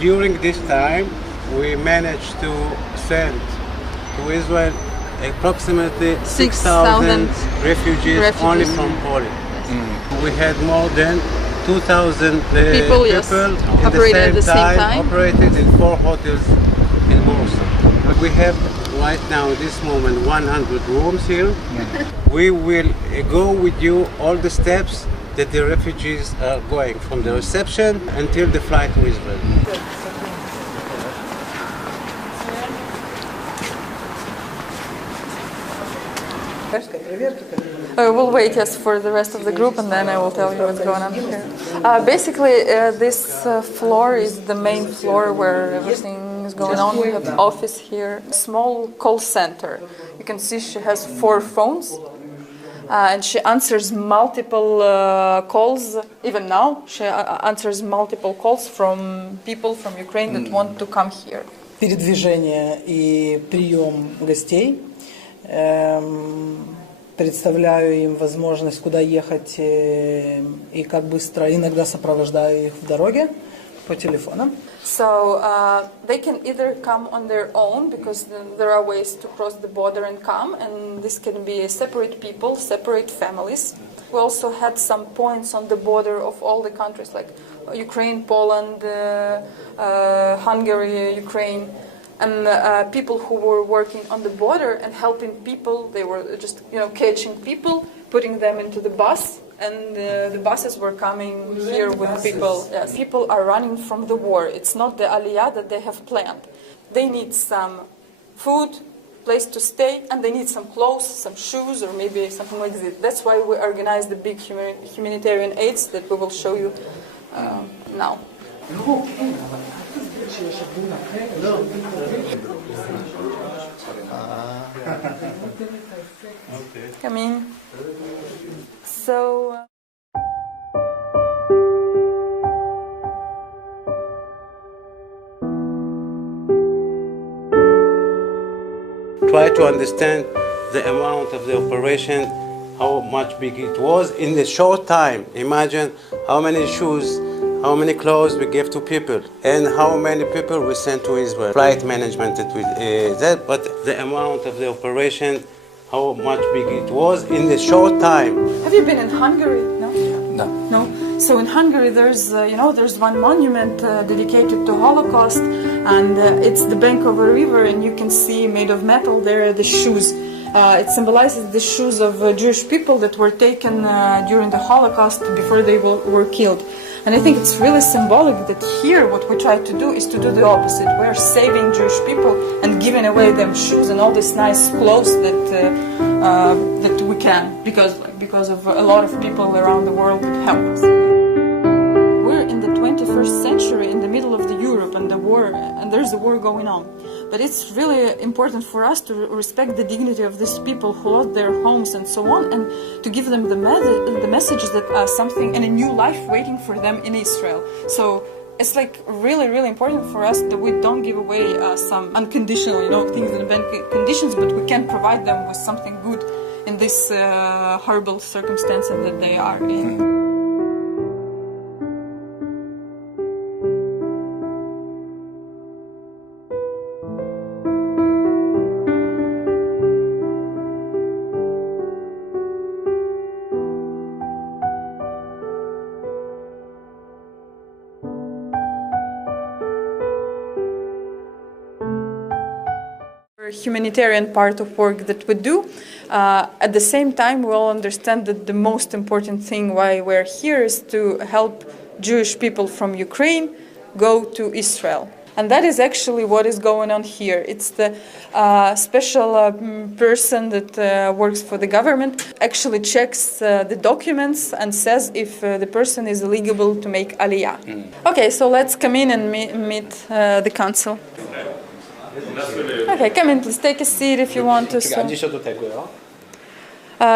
During this time, we managed to send to Israel approximately 6,000 refugees only from Poland. We had more than 2,000 people in the same time operated in 4 hotels in Warsaw. We have right now, this moment, 100 rooms here. We will go with you all the steps that the refugees are going from the reception until the flight to Israel. We'll wait, yes, for the rest of the group, and then I will tell you what's going on here. Basically, this floor is the main floor where everything is going on. We have the office here, small call center. You can see she has 4 phones, and she answers multiple calls. Even now, she answers multiple calls from people from Ukraine that want to come here. Передвижение и прием гостей. Представляю им возможность, куда ехать и как быстро. Иногда сопровождаю их в дороге по телефону. So they can either come on their own, because there are ways to cross the border and come, and this can be separate people, separate families. We also had some points on the border of all the countries, like Ukraine, Poland, Hungary, Ukraine. And people who were working on the border and helping people, they were just, catching people, putting them into the bus, and the buses were coming here with people. Yes. People are running from the war. It's not the aliyah that they have planned. They need some food, place to stay, and they need some clothes, some shoes, or maybe something like this. That's why we organized the big humanitarian aids that we will show you now. Come in. So. Try to understand the amount of the operation, how much big it was in a short time. Imagine how many shoes, how many clothes we gave to people, and how many people we sent to Israel. Flight management, but the amount of the operation, how much big it was in a short time. Have you been in Hungary? No. Да. No. So in Hungary, there's one monument dedicated to Holocaust, and it's the bank of a river, and you can see made of metal there the shoes. It symbolizes the shoes of Jewish people that were taken during the Holocaust before they were killed. And I think it's really symbolic that here what we try to do is to do the opposite. We're saving Jewish people and giving away them shoes and all these nice clothes that we can, because of a lot of people around the world that help us. We're in the 21st century, in the middle of the Europe and the war, and there's a war going on. But it's really important for us to respect the dignity of these people who lost their homes and so on, and to give them the message that something and a new life waiting for them in Israel. So it's like really, really important for us that we don't give away some unconditional, things in bad conditions, but we can provide them with something good in this horrible circumstances that they are in. Humanitarian part of work that we do. At the same time, we all understand that the most important thing why we're here is to help Jewish people from Ukraine go to Israel. And that is actually what is going on here. It's the special person that works for the government actually checks the documents and says if the person is eligible to make aliyah. Okay, so let's come in and meet the council. Okay, come in, please take a seat if you want to.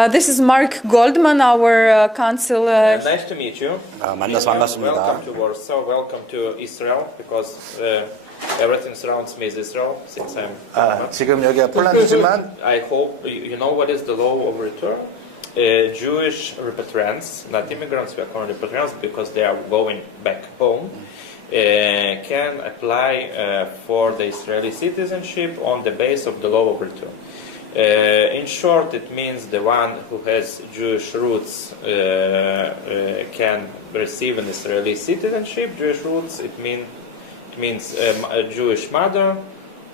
This is Mark Goldman, our consul. Nice to meet you. 만나서 반갑습니다. Welcome to Warsaw. Welcome to Israel, because everything surrounds me is Israel since I'm. 지금 여기가 폴란드지만 I hope you know what is the law of return. Jewish repatriants, not immigrants, we are calling repatriants because they are going back home. can apply for the Israeli citizenship on the basis of the law of return. In short, it means the one who has Jewish roots can receive an Israeli citizenship. Jewish roots, it means a Jewish mother,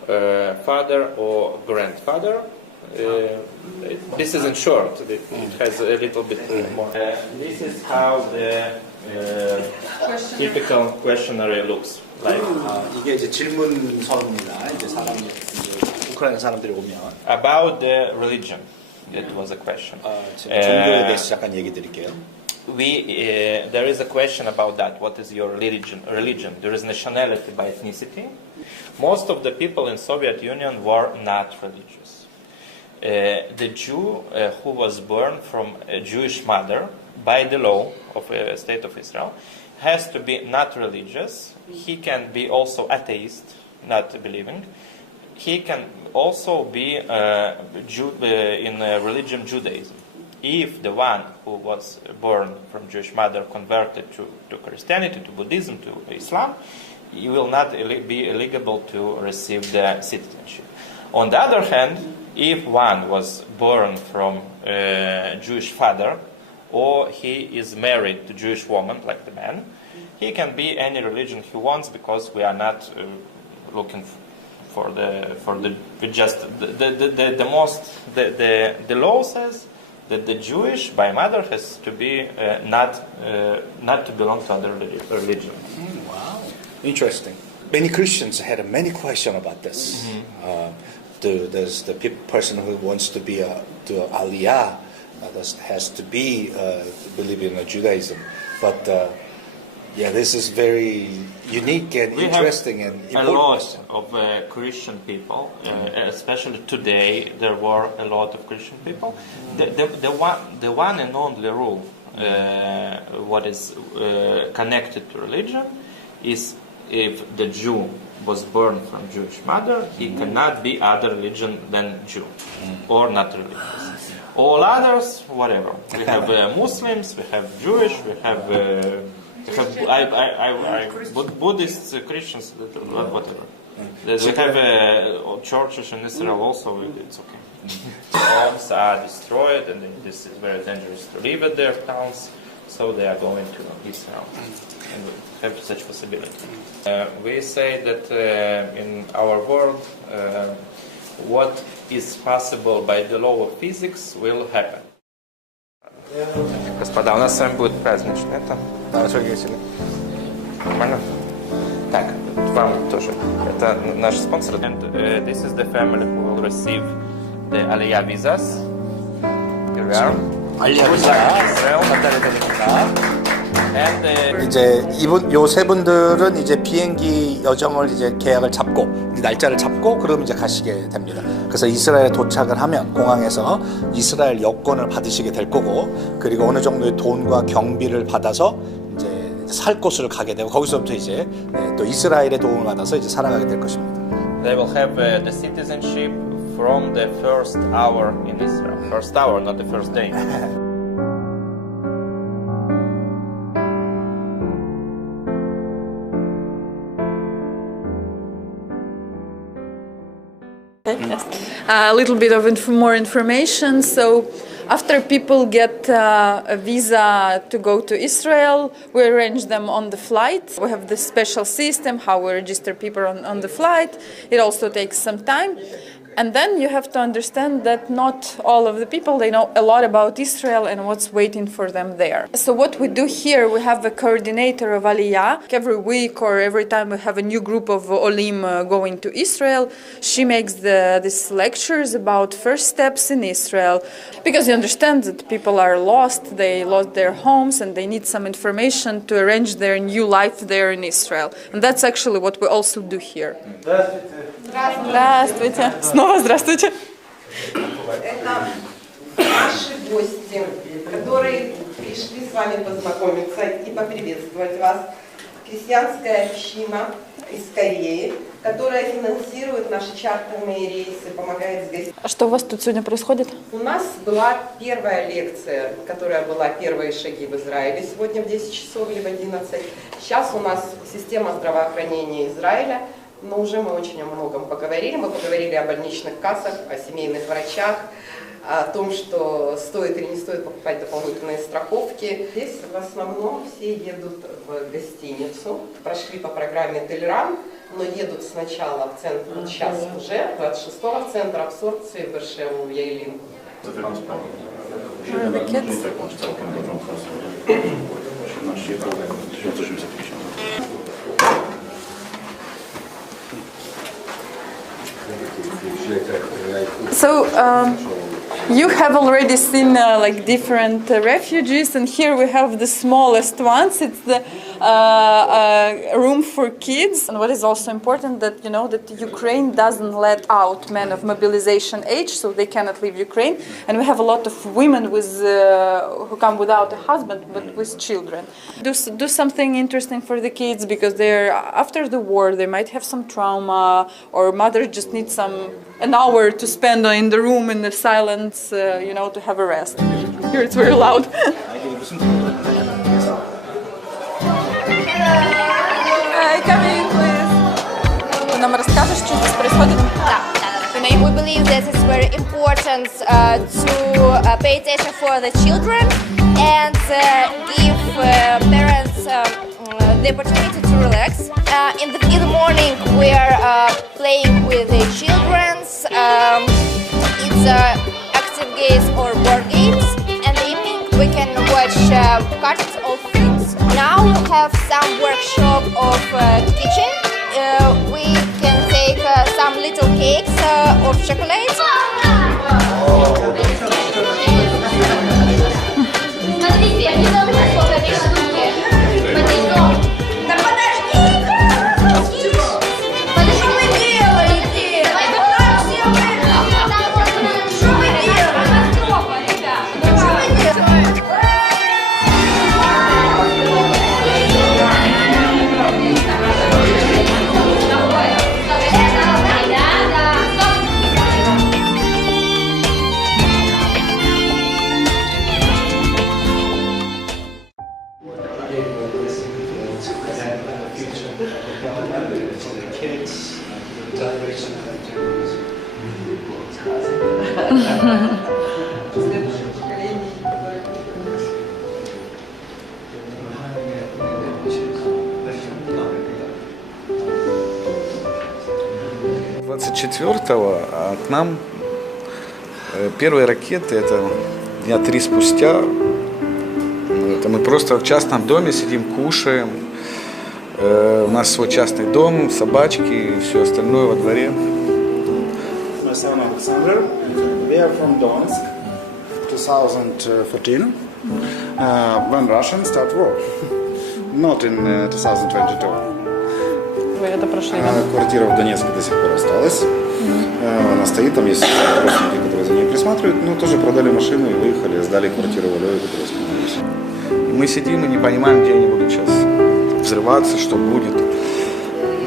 father, or grandfather. This is in short. It has a little bit more. This is how the typical questionnaire looks like. 이게 이제 질문서입니다. 이제 우크라이나 사람들이 오면 About the religion, that was a question. 종교에 대해서 잠깐 얘기 드릴게요. There is a question about that. What is your religion? There is nationality by ethnicity. Most of the people in Soviet Union were not religious. The Jew who was born from a Jewish mother, by the law of the State of Israel, has to be not religious. He can be also atheist, not believing. He can also be in religion Judaism. If the one who was born from Jewish mother converted to Christianity, to Buddhism, to Islam, he will not be eligible to receive the citizenship. On the other hand, if one was born from a Jewish father, or he is married to Jewish woman, like the man, he can be any religion he wants, because we are not looking for the law says that the Jewish by mother has to be not to belong to other religion. Wow, interesting. Many Christians had many questions about this. There's the person who wants to be to Aliyah has to be believe in Judaism, but this is very unique and interesting and important. A lot of Christian people, especially today, there were a lot of Christian people. The one and only rule what is connected to religion is if the Jew was born from Jewish mother, he cannot be other religion than Jew or not religious. All others, whatever. We have Muslims, we have Jewish, we have Buddhists, Christians, whatever. We have churches in Israel also. It's okay. Homes are destroyed, and this is very dangerous to live at their towns, so they are going to Israel. And we have such possibility. We say that in our world, what is possible by the law of physics will happen. Господа, у нас с вами будет праздничный это. Нормально? Так, вам тоже. Это наш спонсор. And this is the family who will receive the Aliyah visas. Here we are. 알리야 비자. 이제 요 세 분들은 이제 비행기 여정을 이제 계약을 잡고 날짜를 잡고 그럼 이제 가시게 됩니다. 그래서 이스라엘에 도착을 하면 공항에서 이스라엘 여권을 받으시게 될 거고, 그리고 어느 정도의 돈과 경비를 받아서 이제 살 곳을 가게 되고, 거기서부터 이제 또 이스라엘의 도움을 받아서 이제 살아가게 될 것입니다. They will have the citizenship from the first hour in Israel. First hour, not the first day. A little bit of more information. So after people get a visa to go to Israel, we arrange them on the flight. We have this special system how we register people on the flight. It also takes some time. And then you have to understand that not all of the people, they know a lot about Israel and what's waiting for them there. So what we do here, we have a coordinator of Aliyah. Every week or every time we have a new group of Olim going to Israel, she makes these lectures about first steps in Israel. Because you understand that people are lost, they lost their homes and they need some information to arrange their new life there in Israel. And that's actually what we also do here. Здравствуйте. Снова здравствуйте. Это наши гости, которые пришли с вами познакомиться и поприветствовать вас. христианская община из Кореи, которая финансирует наши чартерные рейсы, помогает с гостиницей. А что у вас тут сегодня происходит? У нас была первая лекция, которая была «Первые шаги в Израиле» сегодня в 10 часов или в 11. Сейчас у нас система здравоохранения Израиля, но уже мы очень о многом поговорили. Мы поговорили о больничных кассах, о семейных врачах, о том, что стоит или не стоит покупать дополнительные страховки. Здесь в основном все едут в гостиницу, прошли по программе Телеран, но едут сначала в центр, вот сейчас уже, 26-го в центр абсорбции в Бершеву, в Яйлин. So, you have already seen like different refugees, and here we have the smallest ones. It's the room for kids. And what is also important that you know that Ukraine doesn't let out men of mobilization age, so they cannot leave Ukraine. And we have a lot of women with who come without a husband but with children. Do something interesting for the kids because they're after the war. They might have some trauma, or mother just needs an hour to spend in the room in the silence, you know, to have a rest. Here it's very loud. Come in, please. Ты нам расскажешь, что здесь происходит? We believe that it's very important to pay attention for the children and give parents the opportunity to relax. In the morning we are playing with the children. It's active games or board games. And in the evening we can watch cartoons or films. Now we have some workshop of kitchen. We can take some little cakes of chocolate. А к нам первые ракеты, это дня 3 спустя. Это мы просто в частном доме сидим, кушаем. У нас свой частный дом, собачки и все остальное во дворе. My son Alexander, we are from Donetsk, 2014, when Russians start war, not in 2022. Вы это прошли, Квартира в Донецке до сих пор осталась. Она стоит, там есть родственники, которые за ней присматривают, но тоже продали машину и выехали, сдали квартиру в Львове, которые остановились. Мы сидим и не понимаем, где они будут сейчас взрываться, что будет.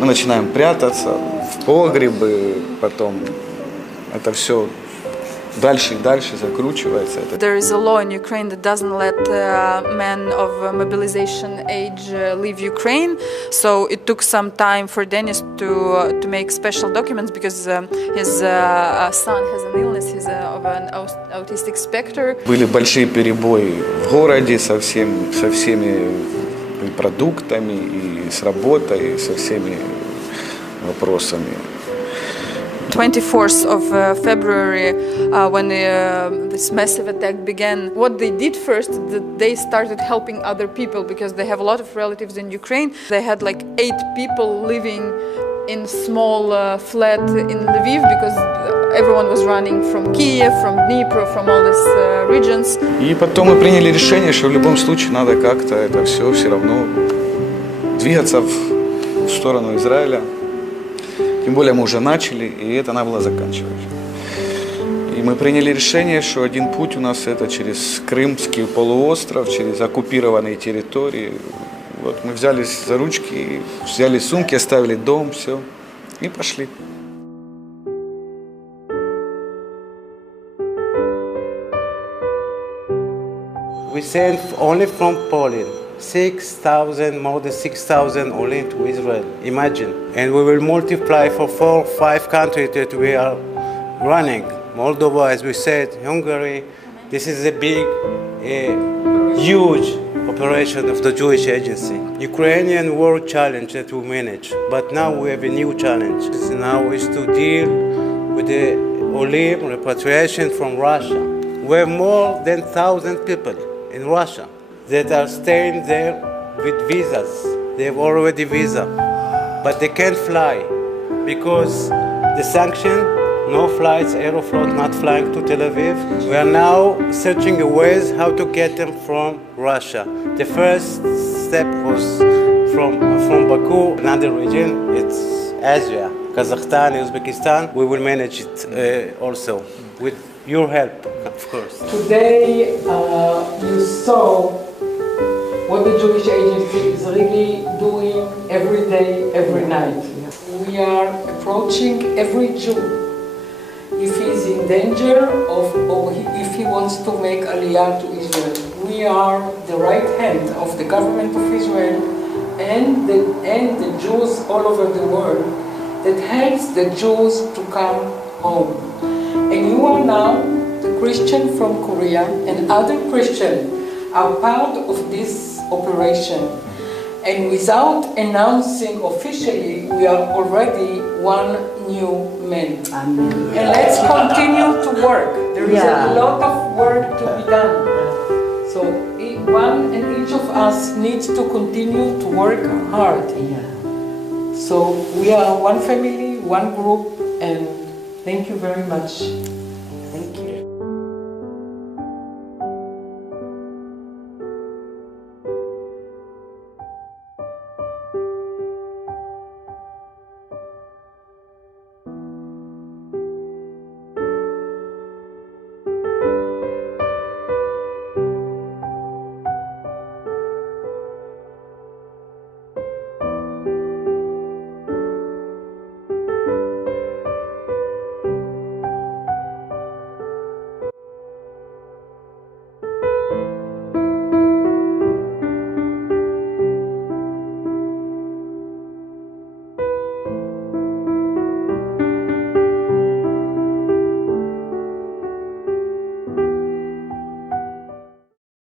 Мы начинаем прятаться в погребы, потом это все дальше и дальше закручивается. There is a law in Ukraine that doesn't let men of mobilization age leave Ukraine. So it took some time for Denis to make special documents because his son has an illness. He's of an autistic spectrum. Были большие перебои в городе со всеми продуктами и с работой, и со всеми вопросами. 24th of February, when this massive attack began, what they did first, they started helping other people because they have a lot of relatives in Ukraine. They had like 8 people living in small flat in Lviv because everyone was running from Kiev, from Dnipro, from all these regions. И потом мы приняли решение, что в любом случае надо как-то это все равно двигаться в сторону Израиля. Тем более мы уже начали, и это надо было заканчивать. И мы приняли решение, что один путь у нас это через Крымский полуостров, через оккупированные территории Вот мы взялись за ручки, взяли сумки, оставили дом, все, и пошли. We sent only from Poland 6,000, more than 6,000 only to Israel. Imagine. And we will multiply for 4 or 5 countries that we are running. Moldova, as we said, Hungary. This is a big, huge operation of the Jewish Agency. Ukrainian war challenge that we manage. But now we have a new challenge. Now is to deal with the Olim repatriation from Russia. We have more than 1,000 people in Russia that are staying there with visas. They have already visa, but they can't fly because the sanction, no flights, Aeroflot not flying to Tel Aviv. We are now searching ways how to get them from Russia. The first step was from Baku, another region, it's Asia, Kazakhstan, Uzbekistan. We will manage it also with your help, of course. Today you saw what the Jewish Agency is really doing every day, every night. We are approaching every Jew if he is in danger or if he wants to make Aliyah to Israel. We are the right hand of the government of Israel and the Jews all over the world that helps the Jews to come home. And you are now, the Christian from Korea and other Christians are part of this operation. And without announcing officially, we are already one new man. Amen. And let's continue to work. There is a lot of work to be done. So one and each of us needs to continue to work hard. So we are one family, one group, and thank you very much.